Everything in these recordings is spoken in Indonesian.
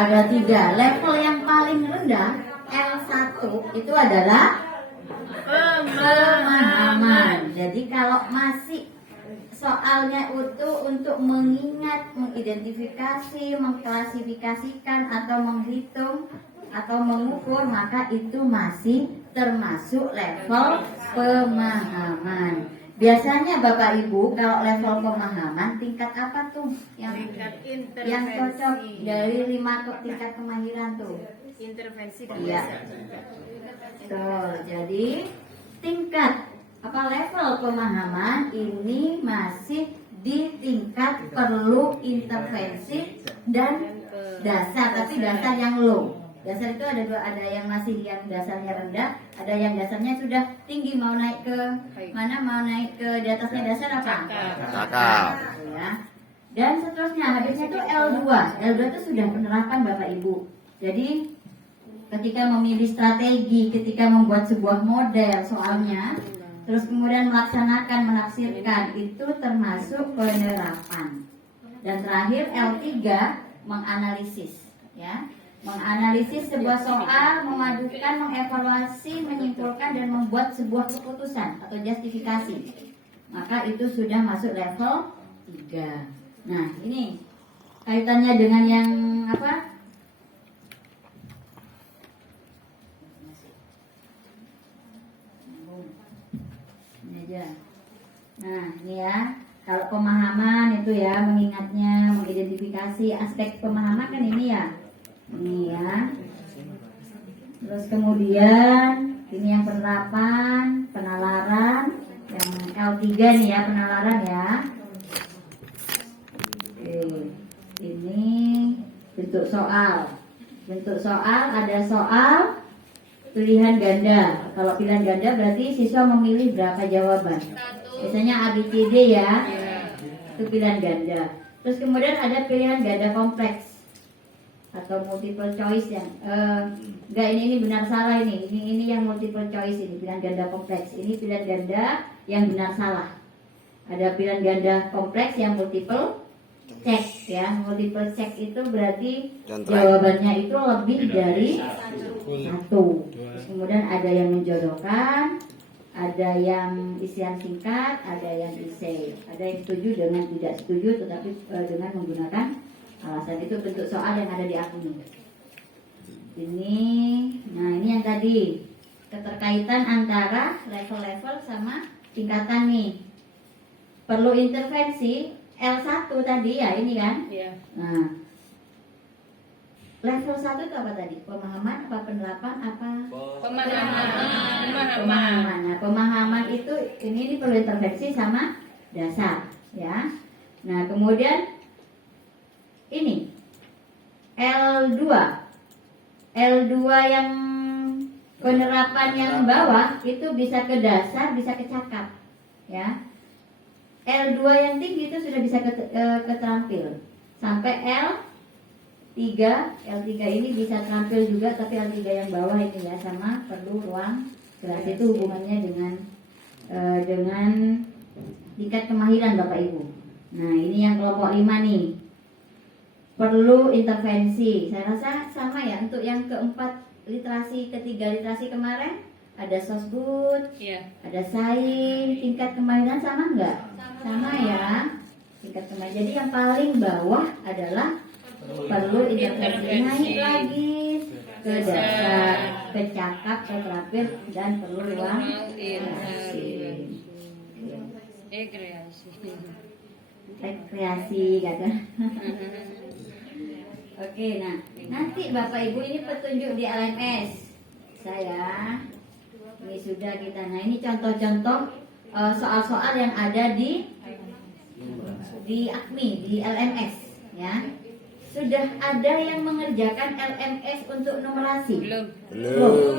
Ada 3. Level yang paling rendah L1 itu adalah pemahaman. Jadi kalau masih soalnya utuh untuk mengingat, mengidentifikasi, mengklasifikasikan atau menghitung atau mengukur, maka itu masih termasuk level pemahaman. Biasanya Bapak Ibu kalau level pemahaman tingkat apa tuh yang cocok dari 5 tingkat kemahiran tuh? Intervensi dan Iya. Jadi tingkat apa level pemahaman ini masih di tingkat perlu intervensi dan dasar, tapi dasar yang low. Dasar itu ada 2, ada yang masih yang dasarnya rendah, ada yang dasarnya sudah tinggi. Mau naik ke mana? Mau naik ke di atasnya dasar apa? Cakap. Ya. Dan seterusnya habisnya itu L2. L2 itu sudah penerapan Bapak Ibu. Jadi ketika memilih strategi, ketika membuat sebuah model soalnya, terus kemudian melaksanakan, menafsirkan, itu termasuk penerapan. Dan terakhir L3 menganalisis, ya. Menganalisis sebuah soal, memadukan, mengevaluasi, menyimpulkan dan membuat sebuah keputusan atau justifikasi. Maka itu sudah masuk level 3. Nah, ini kaitannya dengan yang apa? Ini aja. Nah, ini ya. Kalau pemahaman itu ya, mengingatnya, mengidentifikasi aspek pemahaman kan ini ya. Ini ya. Terus kemudian ini yang penerapan, penalaran, yang L3 nih ya, penalaran ya. Oke. Ini bentuk soal. Bentuk soal ada soal pilihan ganda. Kalau pilihan ganda berarti siswa memilih berapa jawaban. Biasanya A, B, C, D ya. Itu pilihan ganda. Terus kemudian ada pilihan ganda kompleks atau multiple choice yang enggak, ini benar salah ini yang multiple choice, ini pilihan ganda kompleks, ini pilihan ganda yang benar salah. Ada pilihan ganda kompleks yang multiple check ya. Multiple check itu berarti jawabannya itu lebih dari 1. Terus kemudian ada yang menjodohkan, ada yang isian singkat, ada yang essay, ada yang setuju dengan tidak setuju tetapi dengan menggunakan alasan. Itu bentuk soal yang ada di akun ini. Nah, ini yang tadi keterkaitan antara level-level sama tingkatan nih. Perlu intervensi L1 tadi ya, ini kan? Iya. Nah, level 1 itu apa tadi? Pemahaman apa penerapan apa? Pemahaman. Nah, pemahaman itu ini perlu intervensi sama dasar ya. Nah, kemudian ini L2 yang penerapan yang bawah itu bisa ke dasar, bisa ke cakap ya. L2 yang tinggi itu sudah bisa ke terampil sampai L3 ini bisa terampil juga, tapi L3 yang bawah ini ya, sama perlu ruang kelas. Itu hubungannya dengan tingkat kemahiran Bapak Ibu. Nah, ini yang kelompok 5 nih. Perlu intervensi. Saya rasa sama ya untuk yang keempat literasi, ketiga literasi kemarin ada sosbud, ada sains, tingkat kemahiran sama enggak? Sama ya. Tingkat kemahiran. Jadi yang paling bawah adalah perlu intervensi. Naik lagi ke dasar, ke cakap, ke terampil, dan perlu ruang rekreasi kata. Oke, nah nanti Bapak Ibu ini petunjuk di LMS saya. Ini sudah kita. Nah, ini contoh-contoh soal-soal yang ada di AKMI, di LMS ya. Sudah ada yang mengerjakan LMS untuk numerasi? Belum.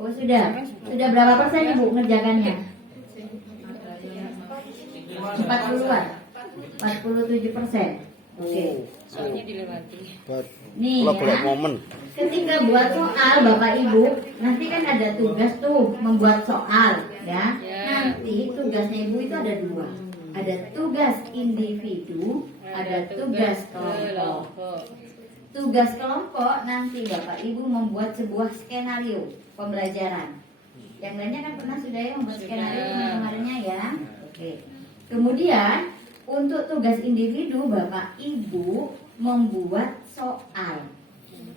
Oh, sudah. Sudah berapa persen Ibu mengerjakannya? 40-an. 47%. Oke. Soalnya dilewati. Nih ya. Ketika buat soal Bapak Ibu, nanti kan ada tugas tuh membuat soal ya. Nanti tugasnya Ibu itu ada 2. Ada tugas individu, ada tugas kelompok. tugas kelompok nanti Bapak Ibu membuat sebuah skenario pembelajaran. Yang lainnya kan pernah sudah ya membuat skenario kemarinnya ya. Oke. Kemudian untuk tugas individu Bapak Ibu membuat soal.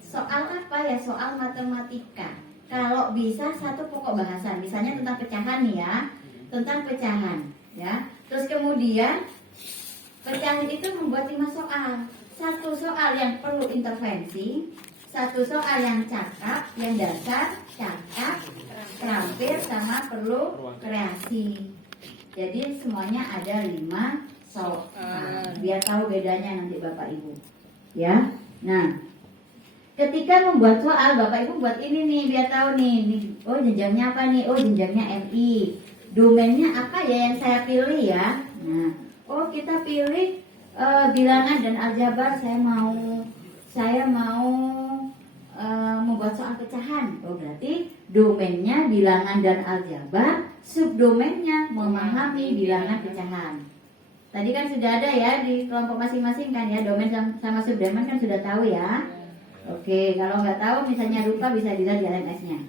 Soal apa ya? Soal matematika. Kalau bisa satu pokok bahasan, misalnya tentang pecahan nih ya, tentang pecahan ya. Terus kemudian pecahan itu membuat 5 soal. Satu soal yang perlu intervensi, satu soal yang cakap, yang dasar, cakap, terampil, sama perlu kreasi. Jadi semuanya ada 5 soal. Biar tahu bedanya nanti Bapak Ibu. Ya. Nah, ketika membuat soal, Bapak Ibu buat ini nih, biar tahu nih, oh jenjangnya apa nih? Oh jenjangnya MI. Domainnya apa ya yang saya pilih ya? Nah, oh kita pilih bilangan dan aljabar. Saya mau membuat soal pecahan. Oh berarti domainnya bilangan dan aljabar, subdomainnya memahami bilangan pecahan. Tadi kan sudah ada ya di kelompok masing-masing kan ya, domain sama subdomain kan sudah tahu ya. Oke, kalau nggak tahu misalnya lupa bisa dilihat di LMS-nya.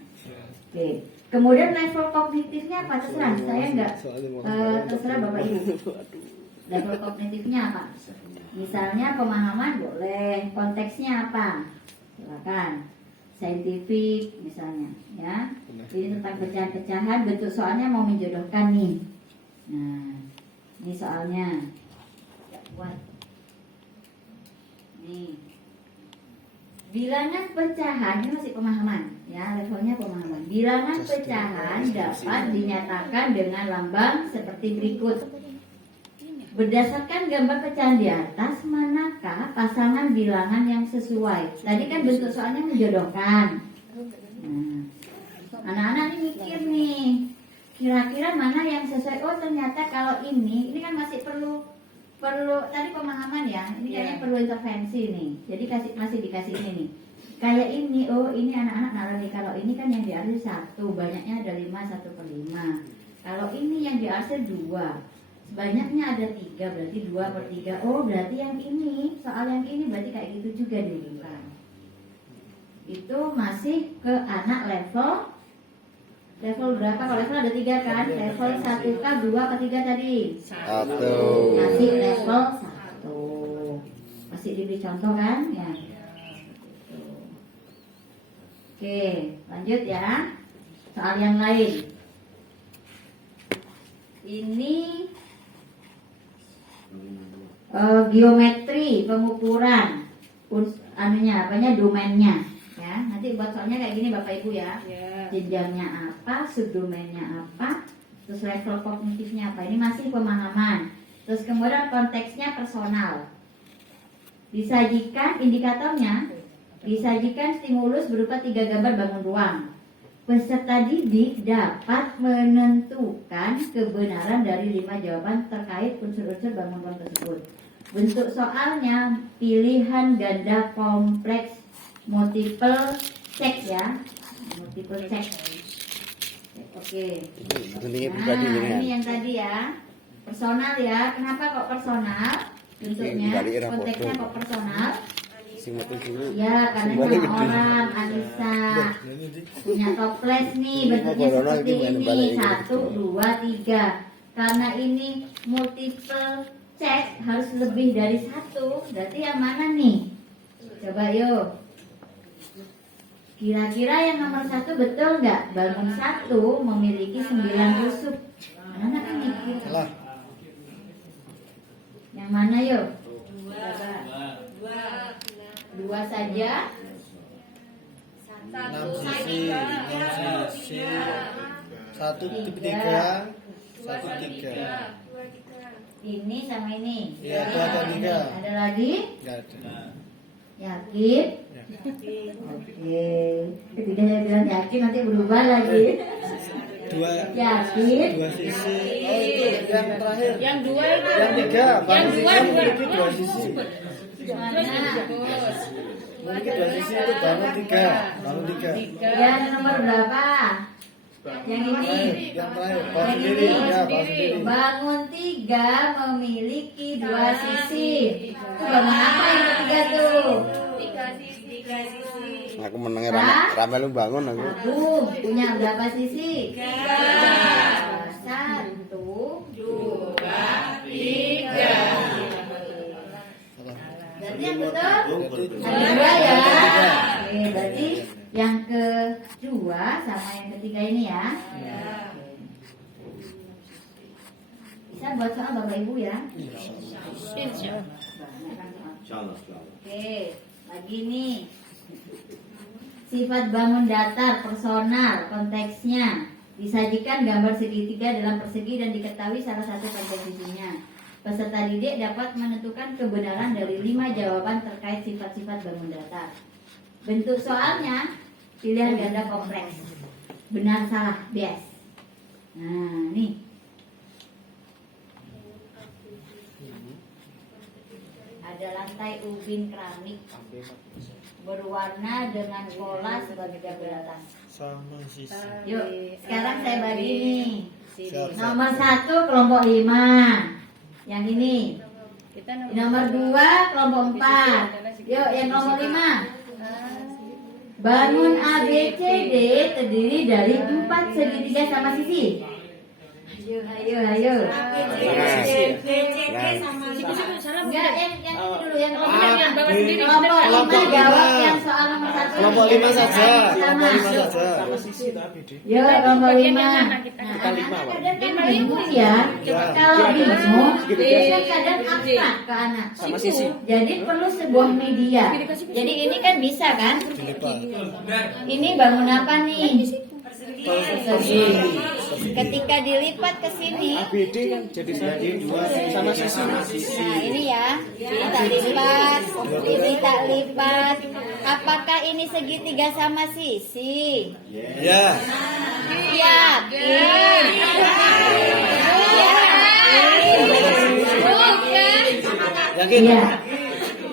Oke, kemudian level kognitifnya apa? Terserah, saya nggak terserah Bapak Ibu. Level kognitifnya apa? Misalnya pemahaman boleh, konteksnya apa? Silakan. Saintifik misalnya, ya. Ini tentang pecahan-pecahan, bentuk soalnya mau menjodohkan nih. Nah, ini soalnya. Ya, buat. Nih. Bilangan pecahan ini masih pemahaman, ya levelnya pemahaman. Bilangan pecahan dapat dinyatakan dengan lambang seperti berikut. Berdasarkan gambar pecahan di atas, manakah pasangan bilangan yang sesuai? Tadi kan bentuk soalnya menjodohkan. Nah, anak-anak ini mikir nih, kira-kira mana yang sesuai? Oh ternyata kalau ini kan masih perlu tadi pemahaman ya, ini kayaknya perlu intervensi nih. Jadi masih dikasih ini nih. Kayak ini, oh ini anak-anak naruh nih. Kalau ini kan yang diarsir 1, banyaknya ada 5, 1/5. Kalau ini yang diarsir 2, banyaknya ada 3, berarti 2/3. Oh berarti yang ini, soal yang ini berarti kayak gitu juga dirujukan. Itu masih ke anak level berapa? Kalau level ada 3 kan? Level 1K, 2 atau 3 tadi? 1. Masih level 1. Masih diberi contoh kan? Ya. Oke, lanjut ya. Soal yang lain. Ini geometri pengukuran domainnya ya. Nanti buat soalnya kayak gini Bapak Ibu ya. Jenjangnya apa, subdomainnya apa, terus level kognitifnya apa. Ini masih pemahaman. Terus kemudian konteksnya personal. Disajikan indikatornya, disajikan stimulus berupa 3 gambar bangun ruang. Peserta didik dapat menentukan kebenaran dari 5 jawaban terkait unsur-unsur bangun ruang tersebut. Bentuk soalnya pilihan ganda kompleks multiple check ya. Multiple check. Oke. Nah, ini yang tadi ya. Personal ya. Kenapa kok personal? Bentuknya, konteksnya kok personal? Ya, karena sama orang Anissa punya toples nih, bentuknya seperti ini 1, 2, 3. Karena ini multiple check harus lebih dari 1. Berarti yang mana nih? Coba yuk. Kira-kira yang nomor 1 betul nggak? Bangun 1 memiliki 9 rusuk. Anak kan mikir. Yang mana yuk? 2 saja. 6 sisi, 1/3, 1/3. Ini sama ini. Iya, 2 atau 3. Ada lagi? Enggak ada. Yakin? Oke. Ketika saya bilang yakin nanti berubah lagi. 2 Yakin? 2 sisi. Oh itu yang terakhir. Yang 2 itu. Yang 3, Yang 2 memiliki 2 sisi. Mana? Memiliki 2 sisi itu bangun 3. Bangun 3. Yang nomor berapa? Yang ini. Yang terakhir, bangun sendiri. Ya, bangun sendiri. Bangun 3 memiliki 2 sisi. Itu bangun apa yang ketiga tuh? 3 sisi. Aku menengnya rame lu bangun aku. Agung punya berapa sisi? 3. 1, 2, 3. Berarti yang betul ada 2 ya. Oke, berarti yang kedua sama yang ketiga ini ya. Bisa buat soal Bapak Ibu ya. Oke, lagi nih. Sifat bangun datar, personal, konteksnya. Disajikan gambar segitiga dalam persegi dan diketahui salah satu komposisinya. Peserta didik dapat menentukan kebenaran dari 5 jawaban terkait sifat-sifat bangun datar. Bentuk soalnya pilihan ganda kompleks. Benar salah, bias. Nah, nih. Ada lantai ubin keramik berwarna dengan pola sebagai gambar atas. Sama sisi. Yuk, sekarang saya bagi nih. Siap. Nomor 1 kelompok 5. Yang ini. Kita Nomor 2 kelompok 4. Yuk, yang kelompok 5. Bangun ABCD terdiri dari 4 segitiga sama sisi. Ayo. Enggak, yang ini dulu, yang kelompok 5. Kelompok 5 jawab yang soal nomor 1. Kelompok 5 saja. Sama. Kelompok 5 saja. Yo, kelompok 5. Kita 5, Pak. Kadang kan bingung ya. Kalau bingung, bisa kadang abstrak ke anak. Sama sisi. Jadi perlu sebuah media. Jadi ini kan bisa kan? Ini bangun apa nih? Persegi. Ketika dilipat ke sini, ABD kan jadi 2 sama sisi. nah ini ya, ini tak lipat, ini tak lipat. Apakah ini segitiga sama sisi? Ya. Yakin? Yakin? Iya.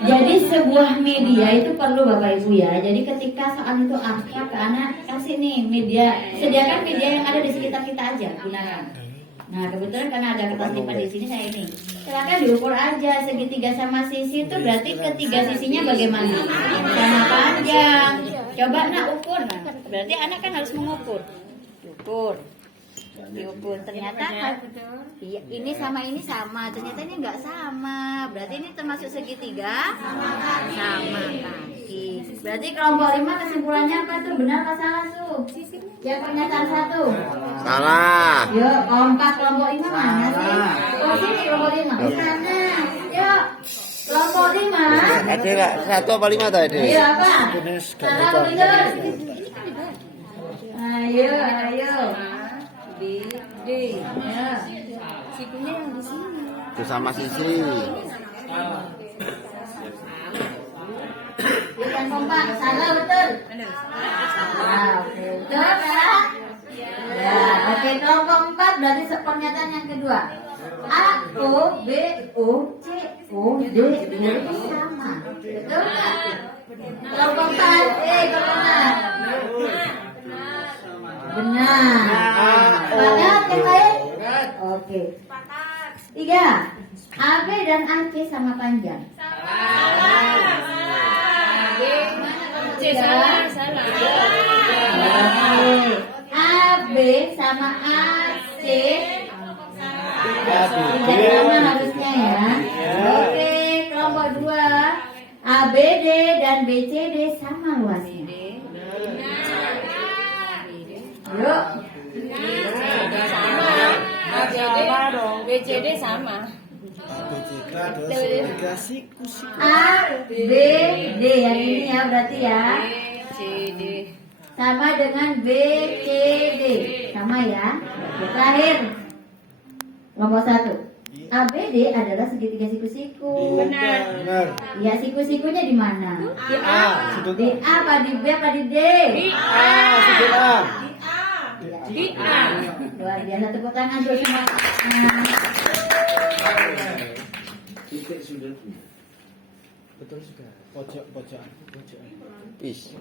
Jadi sebuah media itu perlu Bapak Ibu ya. Jadi ketika soal itu abstrak ke anak, kasih nih media, sediakan media yang ada di sekitar kita aja, gunakan. Nah kebetulan karena ada kertas lipat di sini saya ini. Silakan diukur aja segitiga sama sisi itu berarti ketiga sisinya bagaimana? Sama panjang. Coba nak ukur. Nah, berarti anak kan harus mengukur. Diukur ternyata iya, ini sama ternyata ini enggak sama, berarti ini termasuk segitiga sama kaki. Berarti kelompok 5 kesimpulannya apa tuh, benar atau salah tuh? Yang pernyataan 1 Salah. yuk kompak kelompok 5 mana sih? Oh sini kelompok 5 di sana. Yuk kelompok 5. Ada lah 1 apa 5 tadi? Ayo apa? Salah betul. Ayo. D. Ya. sikunya yang di sini. Itu sama sisi. Yang kompak, salah betul. Salah, oke betul ya. Ya, oke kelompok 4 berarti pernyataan yang kedua. A, O, B, O, C, O, D itu sama. Betul nggak? Kelompok 4, kelompok 4. Benar. Sepakat yang lain? Oke. 3. AB dan AC sama panjang. Salah. AB sama AC tidak sama harusnya ya. Oke, kelompok 2. ABD dan BCD sama luasnya. Yuk. BCD sama. A, B, D yang ini ya berarti ya. CD. Sama dengan B, C, D. Sama ya. Terakhir. Kelompok 1. ABD adalah segitiga siku-siku. Benar. Ya, siku-sikunya di mana? Di A. Di A apa di B apa di D? Di A. Di A. Luar biasa, tepuk tangan untuk semua. Nah, Betul juga. Pojok. Is.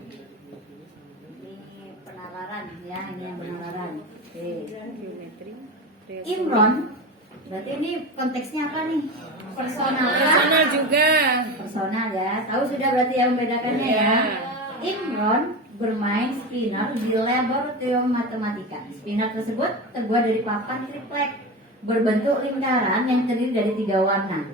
ini penalaran ya, ini yang penalaran. Oke. Geometri. Imron, berarti ini konteksnya apa nih? Personal ya? Personal juga. Personal ya. Tahu sudah berarti yang membedakannya ya. Imron bermain spinner di laboratorium matematika. Spinner tersebut terbuat dari papan triplek berbentuk lingkaran yang terdiri dari 3 warna.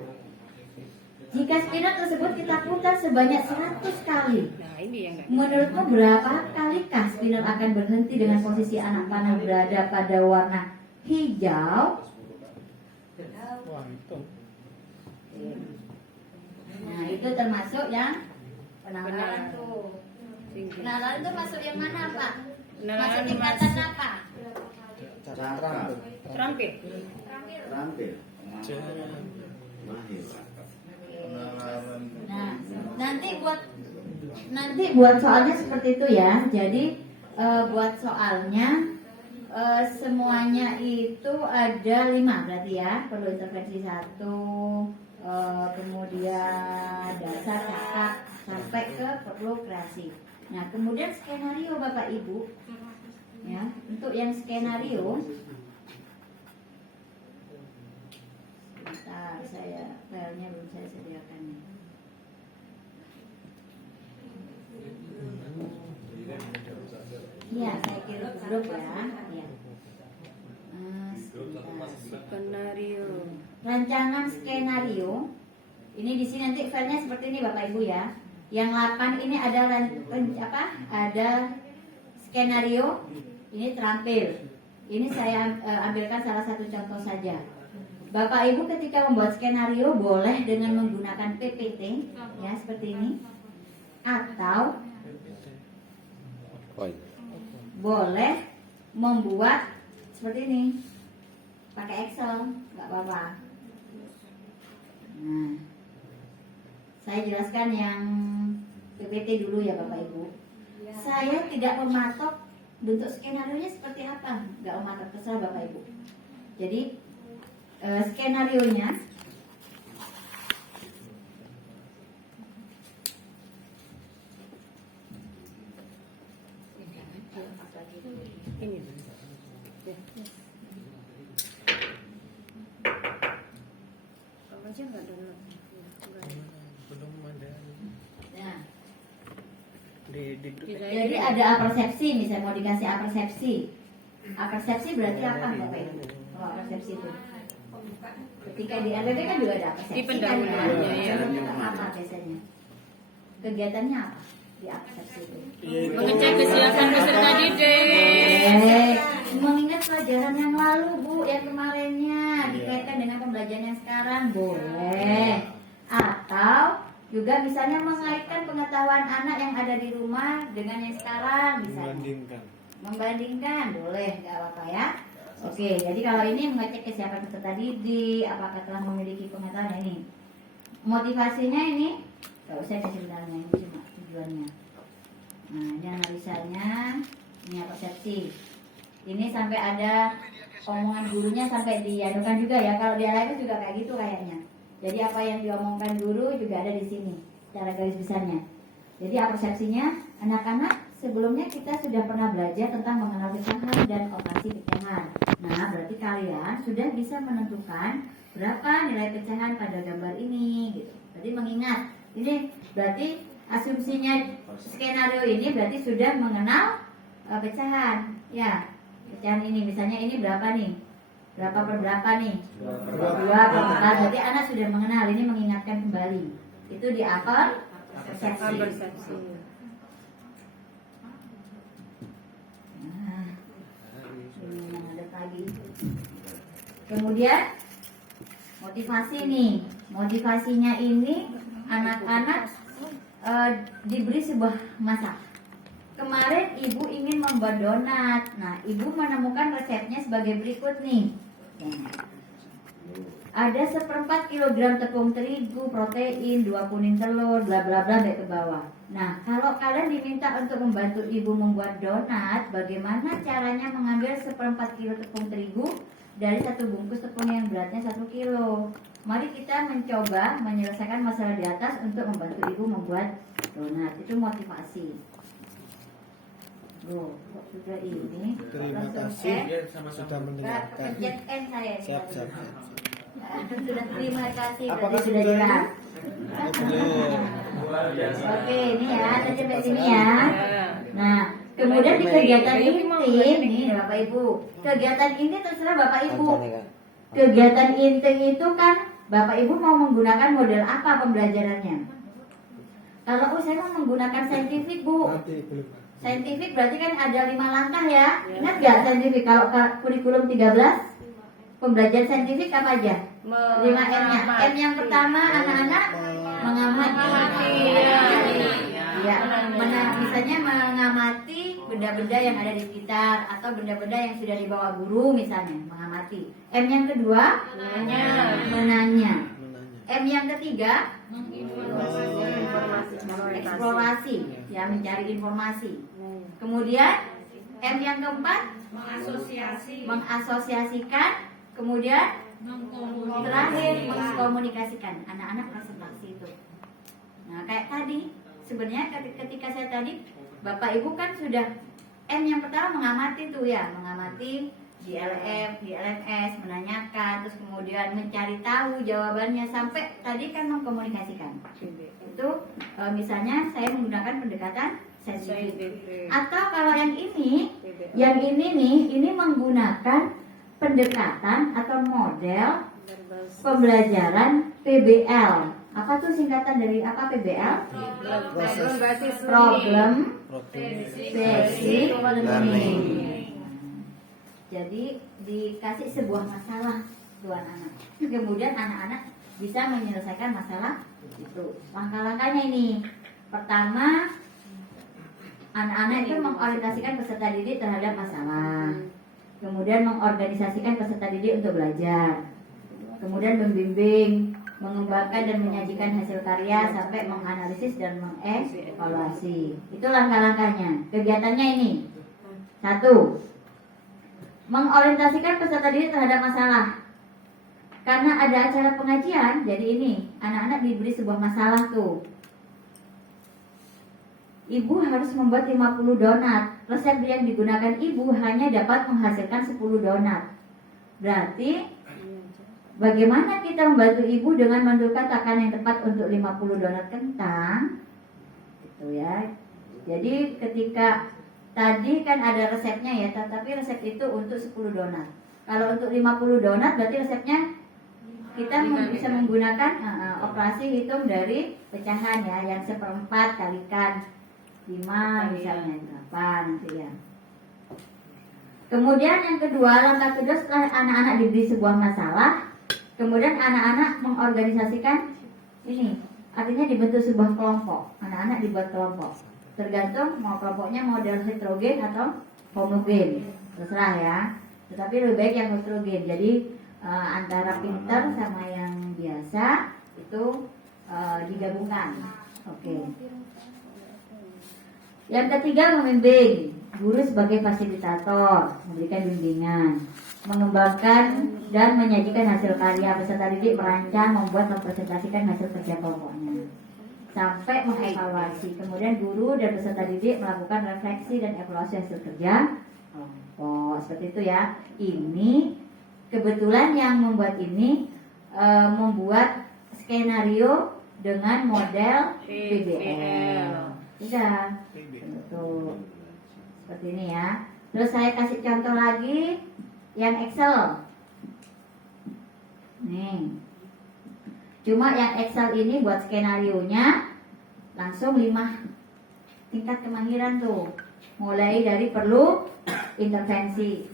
Jika spinner tersebut kita putar sebanyak 100 kali, Nah, ini yang nggak. menurutmu berapa kalikah spinner akan berhenti dengan posisi anak panah berada pada warna hijau? Wah, itu. Nah, itu termasuk yang penalaran tuh. Tinggi. Penalaran itu masuk yang mana, Pak? Penalaran Masuk tingkatan masuk- apa? Terampil. Terampil. Terampil. Jangan. Mahir. Nah, nanti buat soalnya seperti itu ya. Jadi buat soalnya semuanya itu ada 5 berarti ya. Perlu intervensi 1, kemudian dasar, kakak, sampai ke perlu kreasi. Nah, kemudian skenario Bapak Ibu, ya untuk yang skenario. Sebentar, filenya belum saya sediakan nih. Iya, saya kirim grup ya. Ya. Sebentar. Skenario. Rancangan skenario. Ini di sini nanti filenya seperti ini Bapak Ibu ya. Yang 8 ini ada Ada skenario. Ini terampil. Ini saya ambilkan salah satu contoh saja. Bapak Ibu ketika membuat skenario boleh dengan menggunakan PPT ya seperti ini, atau boleh membuat seperti ini pakai Excel, nggak apa-apa. Nah, saya jelaskan yang PPT dulu ya Bapak Ibu. Saya tidak mematok bentuk skenario-nya seperti apa, nggak mematok, terserah Bapak Ibu. Jadi skenario-nya Ini. Ya. Kalau aja nggak download. Nggak. Belum ada. nah, Di grup. jadi ada apersepsi, misalnya mau dikasih apersepsi. Apersepsi berarti apa Bapak Ibu? Oh, apersepsi itu. Ketika di RBP kan juga ada apersepsi. Di pendahuluannya, ya. Apa biasanya? Kegiatannya apa di apersepsi itu? Mengecek kesiapan peserta didik. Mengingat pelajaran yang lalu Bu, yang kemarinnya dikaitkan dengan pembelajaran yang sekarang boleh. Atau juga misalnya mengaitkan pengetahuan anak yang ada di rumah dengan yang sekarang misalnya. Membandingkan boleh, nggak apa-apa ya. Oke, jadi kalau ini mengecek kesiapan peserta didik, apakah telah memiliki pengetahuan ini. Motivasinya ini nggak usah sebenarnya, ini cuma tujuannya. Nah, ini analisanya, ini persepsi. Ini sampai ada omongan gurunya sampai dianukan juga ya. Kalau di LMS juga kayak gitu kayaknya. Jadi apa yang diomongkan guru juga ada di sini secara garis besarnya. Jadi persepsinya anak-anak sebelumnya kita sudah pernah belajar tentang mengenal pecahan dan operasi pecahan. Nah, berarti kalian sudah bisa menentukan berapa nilai pecahan pada gambar ini gitu. Jadi mengingat ini berarti asumsinya skenario ini berarti sudah mengenal pecahan. Ya, pecahan ini misalnya ini berapa nih? Berapa per berapa nih? 2 per 4. Berarti anak sudah mengenal, ini mengingatkan kembali. Itu di persepsi. Persepsi. Nah, ada lagi. Kemudian motivasi nih. Motivasinya ini anak-anak diberi sebuah masalah. Kemarin ibu ingin membuat donat. Nah, ibu menemukan resepnya sebagai berikut nih. Ada 1/4 kilogram tepung terigu, protein, 2 kuning telur, bla bla bla sampai ke bawah. Nah, kalau kalian diminta untuk membantu ibu membuat donat, bagaimana caranya mengambil 1/4 kilo tepung terigu dari satu bungkus tepung yang beratnya 1 kilo? Mari kita mencoba menyelesaikan masalah di atas untuk membantu ibu membuat donat. Itu motivasi. Loh, kok sudah ini? Terima Langsung kasih N. sudah mendengarkan. Pencet N saya. Siap. Sudah terima kasih. Apakah berarti sudah sudah jelas. ini? Belum. Oke, ini ya, saya sampai sini ya. Nah, kemudian di kegiatan inti, nih Bapak Ibu, kegiatan inti terserah Bapak Ibu. Kegiatan inti itu kan Bapak Ibu mau menggunakan model apa pembelajarannya? Kalau saya mau menggunakan saintifik Bu, saintifik berarti kan ada 5 langkah ya. Ingat gak saintifik? Kalau kurikulum 13 pembelajaran saintifik apa aja? 5 M-nya. M yang pertama anak-anak mengamati. Ya, misalnya mengamati benda-benda yang ada di sekitar atau benda-benda yang sudah dibawa guru misalnya, mengamati. M yang kedua menanya. M yang ketiga eksplorasi, ya mencari informasi. Kemudian M yang keempat mengasosiasikan. Kemudian terakhir mengkomunikasikan. Anak-anak presentasi itu. Nah kayak tadi sebenarnya ketika saya tadi Bapak Ibu kan sudah M yang pertama mengamati tuh ya, mengamati di LM, di LMS, menanyakan, terus kemudian mencari tahu jawabannya sampai tadi kan mengkomunikasikan. Itu misalnya saya menggunakan pendekatan saintifik. Atau kalau yang ini nih, ini menggunakan pendekatan atau model pembelajaran PBL. Apa tuh singkatan dari apa PBL? Problem Basic Learning. Jadi dikasih sebuah masalah tuan anak. Kemudian anak-anak bisa menyelesaikan masalah itu. Langkah-langkahnya ini. Pertama, anak-anak itu mengorientasikan peserta didik terhadap masalah. Kemudian mengorganisasikan peserta didik untuk belajar. Kemudian membimbing, mengembangkan dan menyajikan hasil karya sampai menganalisis dan mengevaluasi. Itu langkah-langkahnya. Kegiatannya ini. 1. Mengorientasikan peserta didik terhadap masalah. Karena ada acara pengajian, jadi ini anak-anak diberi sebuah masalah tuh. Ibu harus membuat 50 donat. Resep yang digunakan ibu hanya dapat menghasilkan 10 donat. Berarti bagaimana kita membantu ibu dengan menentukan takaran yang tepat untuk 50 donat kentang? Gitu ya. Jadi ketika tadi kan ada resepnya ya, tetapi resep itu untuk 10 donat. Kalau untuk 50 donat berarti resepnya kita bisa menggunakan operasi hitung dari pecahan ya, yang 1/4 kalikan 5 misalnya 8 gitu ya. Kemudian yang kedua, langkah kedua setelah anak-anak diberi sebuah masalah, kemudian anak-anak mengorganisasikan ini, artinya dibentuk sebuah kelompok. Anak-anak dibuat kelompok. Tergantung mau kelompoknya model heterogen atau homogen, terserah ya. Tetapi lebih baik yang heterogen. Jadi antara pintar sama yang biasa itu digabungkan. Oke. Yang ketiga, membimbing. Guru sebagai fasilitator, memberikan bimbingan, mengembangkan dan menyajikan hasil karya. Peserta didik merancang, membuat, mempresentasikan hasil kerja kelompoknya sampai mengevaluasi. Kemudian guru dan peserta didik melakukan refleksi dan evaluasi hasil kerja kelompok. Seperti itu ya. Ini kebetulan yang membuat ini membuat skenario dengan model PBL. Tidak, betul. Seperti ini ya. Terus saya kasih contoh lagi yang Excel. Nih. Cuma yang Excel ini buat skenarionya langsung 5 tingkat kemahiran tuh. Mulai dari perlu intervensi.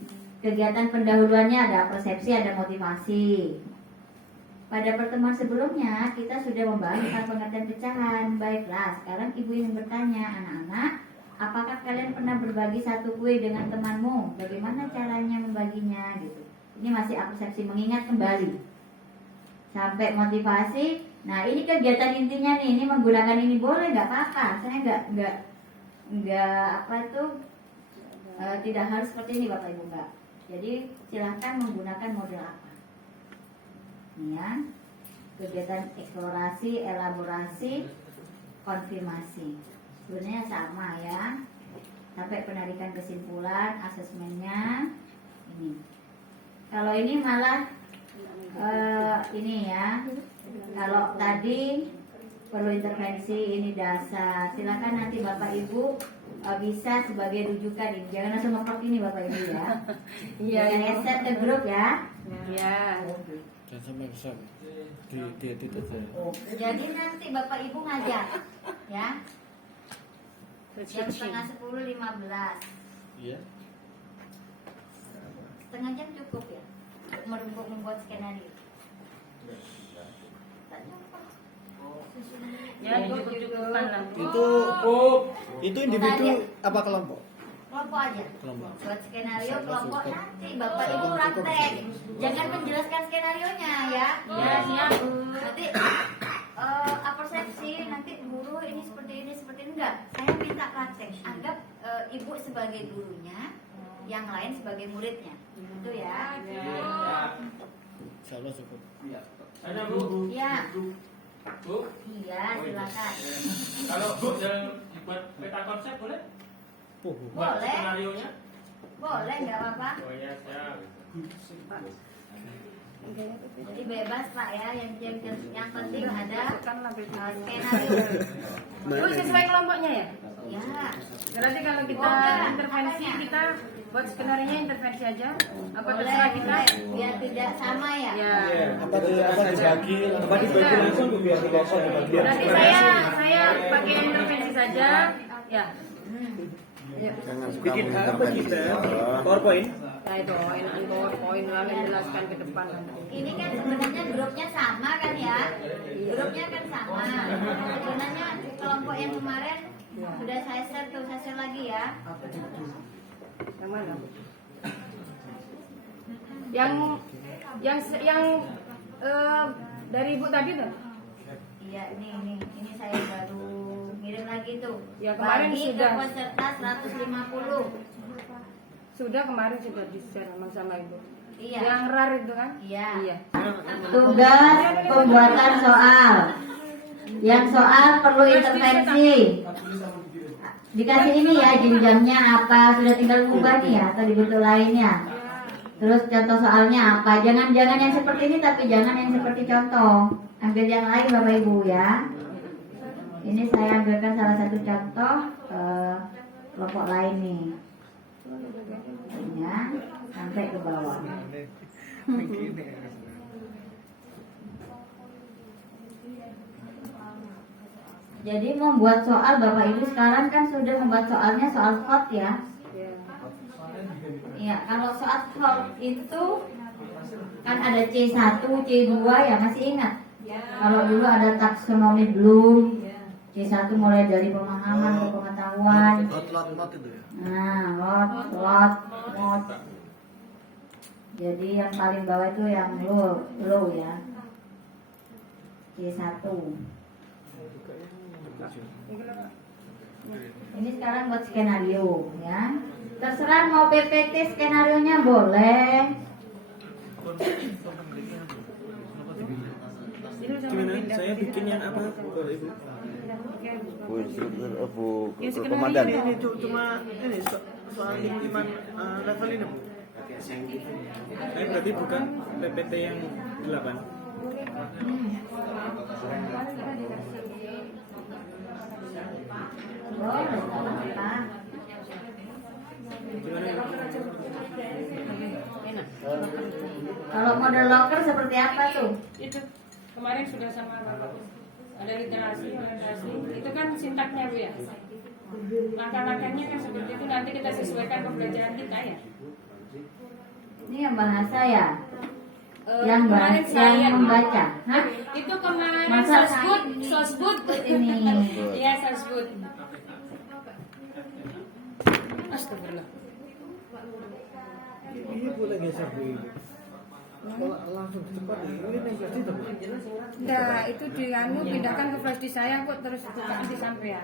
Kegiatan pendahuluannya ada persepsi, ada motivasi. Pada pertemuan sebelumnya kita sudah membahas tentang pengertian pecahan. Baiklah, sekarang ibu ingin bertanya, anak-anak, apakah kalian pernah berbagi satu kue dengan temanmu? Bagaimana caranya membaginya? Gitu. Ini masih persepsi, mengingat kembali sampai motivasi. Nah, ini kegiatan intinya nih. Ini menggunakan ini boleh, nggak apa-apa. Saya nggak apa tuh tidak harus seperti ini Bapak Ibu Mbak. Jadi silahkan menggunakan model apa. Ini ya, kegiatan eksplorasi, elaborasi, konfirmasi. Sebenarnya sama ya. Sampai penarikan kesimpulan, asesmennya ini. Kalau ini malah ini ya. Kalau tadi perlu intervensi, ini dasar. Silakan nanti Bapak Ibu bisa sebagai rujukan ini. Jangan langsung ngepot ini Bapak Ibu ya. Iya, Jangan share ke grup ya. Iya. Jangan sampai besar. Diedit aja. Jadi nanti Bapak Ibu ngajar ya. Jam Switching. setengah 10, 15. Iya. Setengah jam cukup ya untuk membuat skenario. Ya, cukup-cukupan lah. Itu individu apa kelompok? Kelompok aja. Kelompok. Buat skenario kelompok nanti Bapak Ibu praktek. Jangan menjelaskan skenario nya ya. Ya, siap. Nanti persepsi nanti guru ini seperti ini enggak. Saya minta praktek. Anggap Ibu sebagai gurunya, yang lain sebagai muridnya. Itu ya. Insya Allah cukup. Ada Bu. Iya. Bu. Iya, silakan. Kalau Bu buat peta konsep boleh? Buat Boleh. skenario nya? Boleh, nggak apa-apa. Oh ya, siap. Jadi bebas Pak ya. Yang penting ada skenario. Bu, sesuai kelompoknya ya? Ya. Berarti kalau kita intervensi, kita buat skenario intervensi aja. Apa Boleh, terserah kita? biar tidak sama ya. Ya. Apa dibagi? Apa dibagi langsung biar tidak dibagi? Berarti saya pakai intervensi saja. Ya. Jangan suka Bikin apa kita? mengintervensi. PowerPoint? Nah itu enak PowerPoint lalu menjelaskan ke depan. Ini kan sebenarnya grupnya sama kan ya. Grupnya kan sama. Sebenarnya kelompok yang kemarin sudah saya share tuh, saya share lagi ya. Yang mana? Yang dari Ibu tadi tuh? Iya, ini saya baru ngirim lagi tuh. Ya, kemarin Bagi sudah. ke peserta 150. Sudah kemarin sudah di-share sama Ibu. Iya. Yang RAR itu kan? Iya. Iya. Tugas pembuatan soal. Yang soal perlu intervensi. Dikasih ini ya jenjangnya apa, sudah tinggal ubah nih ya atau dibentuk lainnya. Terus contoh soalnya apa? Jangan yang seperti ini tapi jangan yang seperti contoh. Ambil yang lain Bapak Ibu ya. Ini saya ambilkan salah satu contoh kelompok lain nih. Ya, sampai ke bawah. Jadi membuat soal Bapak Ibu sekarang kan sudah membuat soalnya soal short ya. Iya, kalau soal short itu kan ada C1, C2 ya masih ingat? Kalau dulu ada taksonomi Bloom, C1 mulai dari pemahaman ke pengetahuan. Lot itu ya. Nah, lot. Jadi yang paling bawah itu yang low ya. C1. Ini sekarang buat skenario ya. Terserah mau PPT skenarionya boleh. Gimana? Saya bikin yang apa? Ibu? Bu instruktur, Bu Ya, komandan. Ini cuma ini soal pengiriman level ini Bu. Saya berarti bukan PPT yang 8. Boleh, nggak apa-apa. Enak. Kalau model locker seperti apa tuh? Itu kemarin sudah sama Bapak. Ada literasi, orientasi. Itu kan sintaknya Bu ya. Langkah-langkahnya kan seperti itu, nanti kita sesuaikan pembelajaran kita ya. Ini yang bahasa ya? Yang kemarin bahasa saya yang membaca. Hah? Itu kemarin Masa sosbud ini? Iya, sosbud. Astagfirullah. Ini boleh geser Bu. Kalau langsung cepat ini yang pasti itu. Nah, itu pindahkan ke flash disk saya kok terus nanti sampai ya.